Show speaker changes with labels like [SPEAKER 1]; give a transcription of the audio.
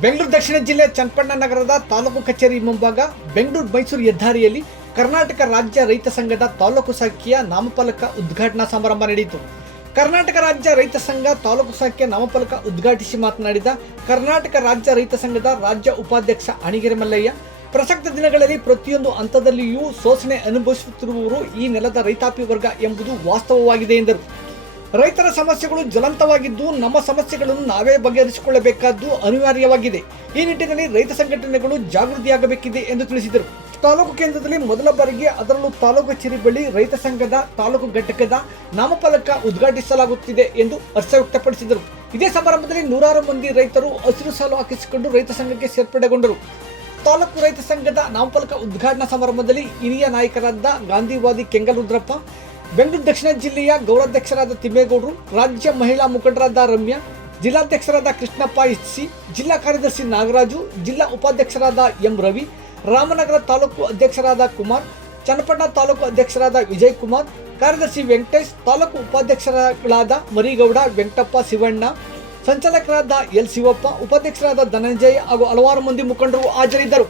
[SPEAKER 1] ಬೆಂಗಳೂರು ದಕ್ಷಿಣ ಜಿಲ್ಲೆ ಚನ್ನಪಣ್ಣ ನಗರದ ತಾಲೂಕು ಕಚೇರಿ ಮುಂಭಾಗ ಬೆಂಗಳೂರು ಮೈಸೂರು ಹೆದ್ದಾರಿಯಲ್ಲಿ ಕರ್ನಾಟಕ ರಾಜ್ಯ ರೈತ ಸಂಘದ ತಾಲೂಕು ಶಾಖೆಯ ನಾಮಫಲಕ ಉದ್ಘಾಟನಾ ಸಮಾರಂಭ ನಡೆಯಿತು. ಕರ್ನಾಟಕ ರಾಜ್ಯ ರೈತ ಸಂಘ ತಾಲೂಕು ಶಾಖೆಯ ನಾಮಫಲಕ ಉದ್ಘಾಟಿಸಿ ಮಾತನಾಡಿದ ಕರ್ನಾಟಕ ರಾಜ್ಯ ರೈತ ಸಂಘದ ರಾಜ್ಯ ಉಪಾಧ್ಯಕ್ಷ ಅಣಿಗೆರೆ ಮಲ್ಲಯ್ಯ, ಪ್ರಸಕ್ತ ದಿನಗಳಲ್ಲಿ ಪ್ರತಿಯೊಂದು ಹಂತದಲ್ಲಿಯೂ ಶೋಷಣೆ ಅನುಭವಿಸುತ್ತಿರುವವರು ಈ ನೆಲದ ರೈತಾಪಿ ವರ್ಗ ಎಂಬುದು ವಾಸ್ತವವಾಗಿದೆ ಎಂದರು. ರೈತರ ಸಮಸ್ಯೆಗಳು ಜ್ವಲಂತವಾಗಿದ್ದು ನಮ್ಮ ಸಮಸ್ಯೆಗಳನ್ನು ನಾವೇ ಬಗೆಹರಿಸಿಕೊಳ್ಳಬೇಕಾದ್ದು ಅನಿವಾರ್ಯವಾಗಿದೆ. ಈ ನಿಟ್ಟಿನಲ್ಲಿ ರೈತ ಸಂಘಟನೆಗಳು ಜಾಗೃತಿಯಾಗಬೇಕಿದೆ ಎಂದು ತಿಳಿಸಿದರು. ತಾಲೂಕು ಕೇಂದ್ರದಲ್ಲಿ ಮೊದಲ ಬಾರಿಗೆ ಅದರಲ್ಲೂ ತಾಲೂಕು ಕಚೇರಿ ಬಳಿ ರೈತ ಸಂಘದ ತಾಲೂಕು ಘಟಕದ ನಾಮಫಲಕ ಉದ್ಘಾಟಿಸಲಾಗುತ್ತಿದೆ ಎಂದು ಹರ್ಷ ವ್ಯಕ್ತಪಡಿಸಿದರು. ಇದೇ ಸಮಾರಂಭದಲ್ಲಿ ನೂರಾರು ಮಂದಿ ರೈತರು ಹಸಿರು ಸಾಲು ಹಾಕಿಸಿಕೊಂಡು ರೈತ ಸಂಘಕ್ಕೆ ಸೇರ್ಪಡೆಗೊಂಡರು. ತಾಲೂಕು ರೈತ ಸಂಘದ ನಾಮಫಲಕ ಉದ್ಘಾಟನಾ ಸಮಾರಂಭದಲ್ಲಿ ಹಿರಿಯ ನಾಯಕರಾದ ಗಾಂಧಿವಾದಿ ಕೆಂಗಲರುದ್ರಪ್ಪ ಬೆಂಗಳೂರು ದಕ್ಷಿಣ ಜಿಲ್ಲೆಯ ಗೌರಾಧ್ಯಕ್ಷರಾದ ತಿಮ್ಮೇಗೌಡರು, ರಾಜ್ಯ ಮಹಿಳಾ ಮುಖಂಡರಾದ ರಮ್ಯಾ, ಜಿಲ್ಲಾಧ್ಯಕ್ಷರಾದ ಕೃಷ್ಣಪ್ಪ ಎಚ್ಸಿ ಜಿಲ್ಲಾ ಕಾರ್ಯದರ್ಶಿ ನಾಗರಾಜು, ಜಿಲ್ಲಾ ಉಪಾಧ್ಯಕ್ಷರಾದ ಎಂ ರವಿ, ರಾಮನಗರ ತಾಲೂಕು ಅಧ್ಯಕ್ಷರಾದ ಕುಮಾರ್ ಚನ್ನಪಟ್ಟಣ ತಾಲೂಕು ಅಧ್ಯಕ್ಷರಾದ ವಿಜಯ್ ಕುಮಾರ್ ಕಾರ್ಯದರ್ಶಿ ವೆಂಕಟೇಶ್, ತಾಲೂಕು ಉಪಾಧ್ಯಕ್ಷರಾದ ಮರಿಗೌಡ, ವೆಂಕಟಪ್ಪ ಶಿವಣ್ಣ, ಸಂಚಾಲಕರಾದ ಎಲ್ ಶಿವಪ್ಪ, ಉಪಾಧ್ಯಕ್ಷರಾದ ಧನಂಜಯ್ ಹಾಗೂ ಹಲವಾರು ಮಂದಿ ಮುಖಂಡರು ಹಾಜರಿದ್ದರು.